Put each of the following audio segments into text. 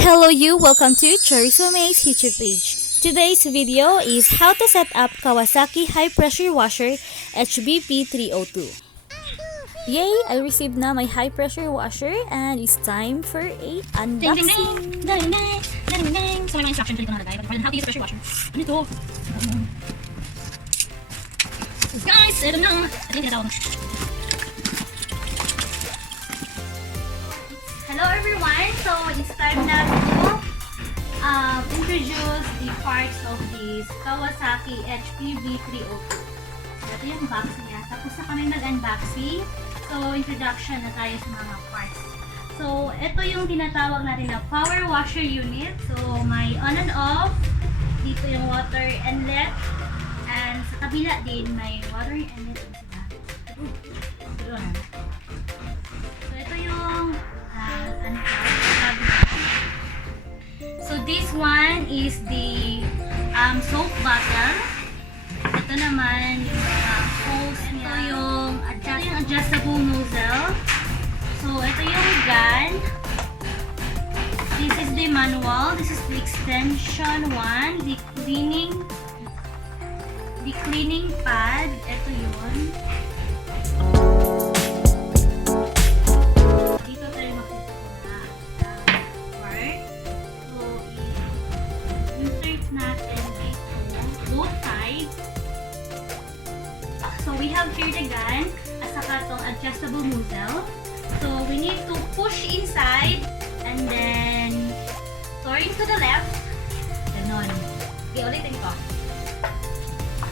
Hello you, welcome to Chorizo May's YouTube page. Today's video is how to set up Kawasaki high pressure washer HBP-302. Yay! I received na my high pressure washer and it's time for a unboxing. So may mga instruction dito na nalagay. How to use pressure washer. Ano ito? Guys, ito na. Ito yung tinatawag. Hello everyone! So it's time na to introduce the parts of this Kawasaki HBP-302. So ito yung box niya. Tapos na kami mag-unboxing. So introduction na tayo sa mga parts. So ito yung tinatawag natin na power washer unit. So may on and off. Dito yung water inlet. And sa kabila din may water inlet din sila. So ito yung so this one is the soap bottle. Ito naman yung hose niya. Ito yung adjustable nozzle. So ito yung gun. This is the manual. This is the extension 1. The cleaning pad. Ito yun. So we have here the gun at saka itong adjustable nozzle. So we need to push inside and then turn to the left. Ganon. Okay, ulitin ko.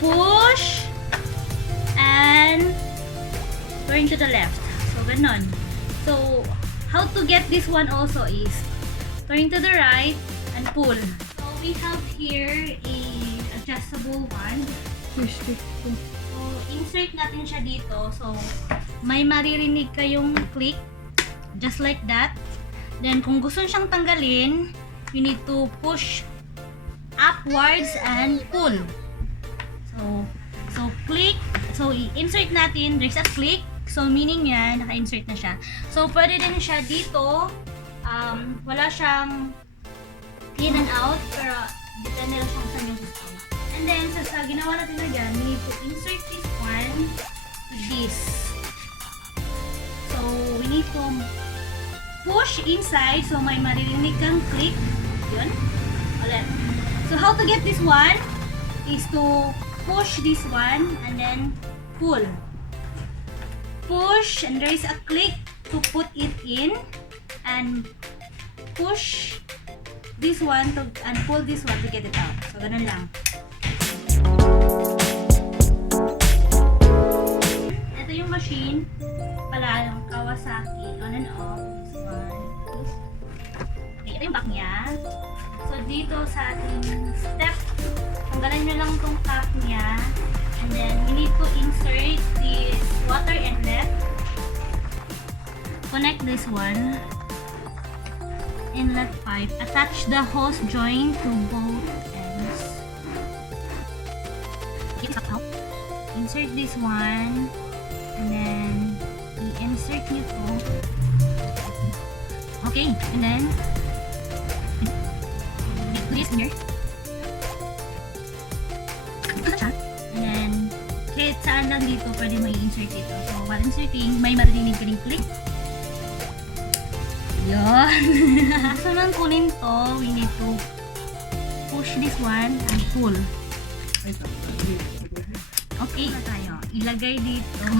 Push and turn to the left. So ganon. So how to get this one also is turn to the right and pull. So we have here a adjustable one. So, insert natin siya dito. So, may maririnig kayong click. Just like that. Then, kung gusto siyang tanggalin, you need to push upwards and pull. So click. So, i-insert natin. There's a click. So, meaning yan, naka-insert na siya. So, pwede din siya dito. Wala siyang in and out. Pero, depende lang siya kung saan yung gusto. And then, sa ginawa natin na dyan, we need to insert this one with this. So, we need to push inside. So, may maririnig kang click. Yun. Ulit. So, how to get this one is to push this one and then pull. Push and there is a click to put it in and push this one to, and pull this one to get it out. So, ganun lang. Ito yung machine pala yung Kawasaki on and off. This one. Okay, ito yung back niya. So dito sa ating step, tanggalan nyo lang itong cap niya. And then we need to insert this water inlet. Connect this one. Inlet pipe. Attach the hose joint to both ends. Insert this one and then i-insert nyo to. Okay, and then put this here. And then kahit saan lang dito pwede mo i-insert ito. So while inserting, may maririnig ka rin click. Yun. So nang kunin to, we need to push this one and pull. Okay, tayo. Ilagay dito.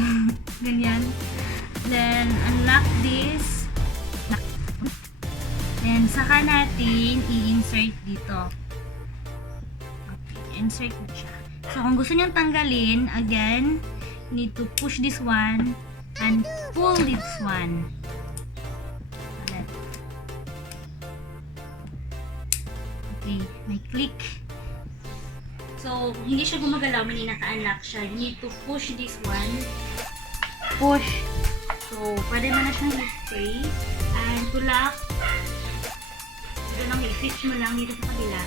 Ganyan. Then, unlock this. Then, saka natin i-insert dito. Okay, insert na siya. So, kung gusto niyong tanggalin, again, you need to push this one and pull this one. Okay, may click. So, hindi siya gumagalaw, may naka-unlock siya. You need to push this one. Push. So, pwede mo na siyang i-spray. And to lock, ito lang, i-switch mo lang dito sa kabila.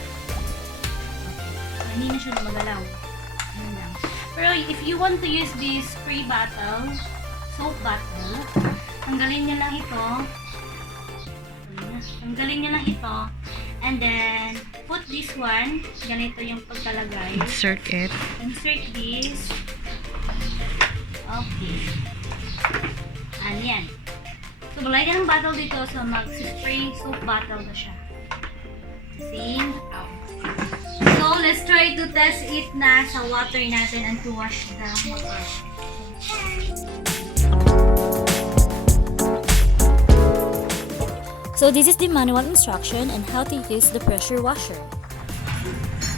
Okay. So, hindi na siya gumagalaw. Ayan lang. Pero, if you want to use this spray bottle, soap bottle, tanggalin niyo lang ito. Ayan na. Tanggalin nyo lang ito. And then, put this one. Ganito yung pagkalagay. Insert it. Insert this. Okay. Ayan. So, balay ka ng bottle dito. So, mag-spray soap bottle na siya. See? So, let's try to test it na sa water natin and to wash the motor. So this is the manual instruction on how to use the pressure washer.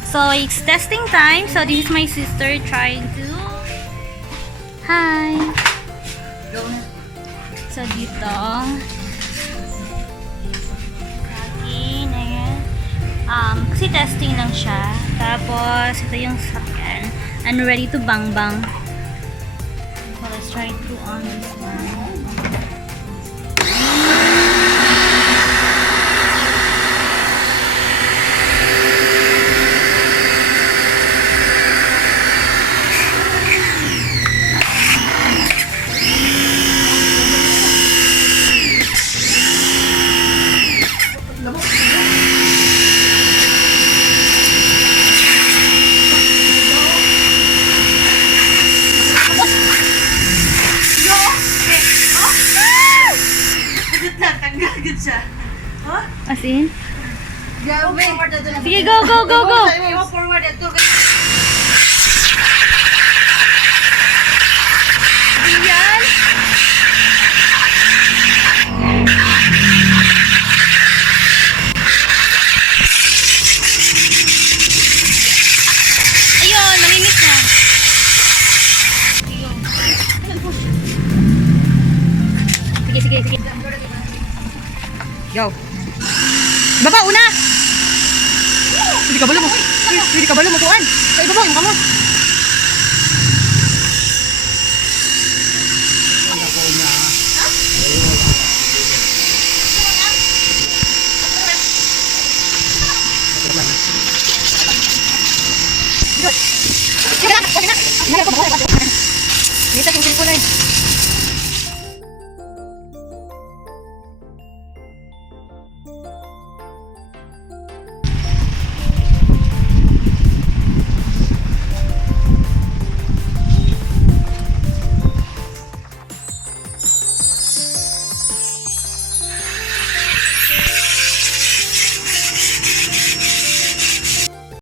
So, it's testing time. So, this is my sister trying to... Hi! So, dito. Akin, ayan. Kasi testing lang siya. Tapos, ito yung sakyan. And ready to bang-bang. So, let's try to on this one. As in? Sige, go, go, go, go! Ayan! Ayun, malinis na. Sige, sige, sige. Go. Baba, una! Hindi ka balo mo. Hindi ka balo mo kuhan. Sa iba mo, yung kamot. Sige na, sige na. Sige na, sige na. Sige na, sige na.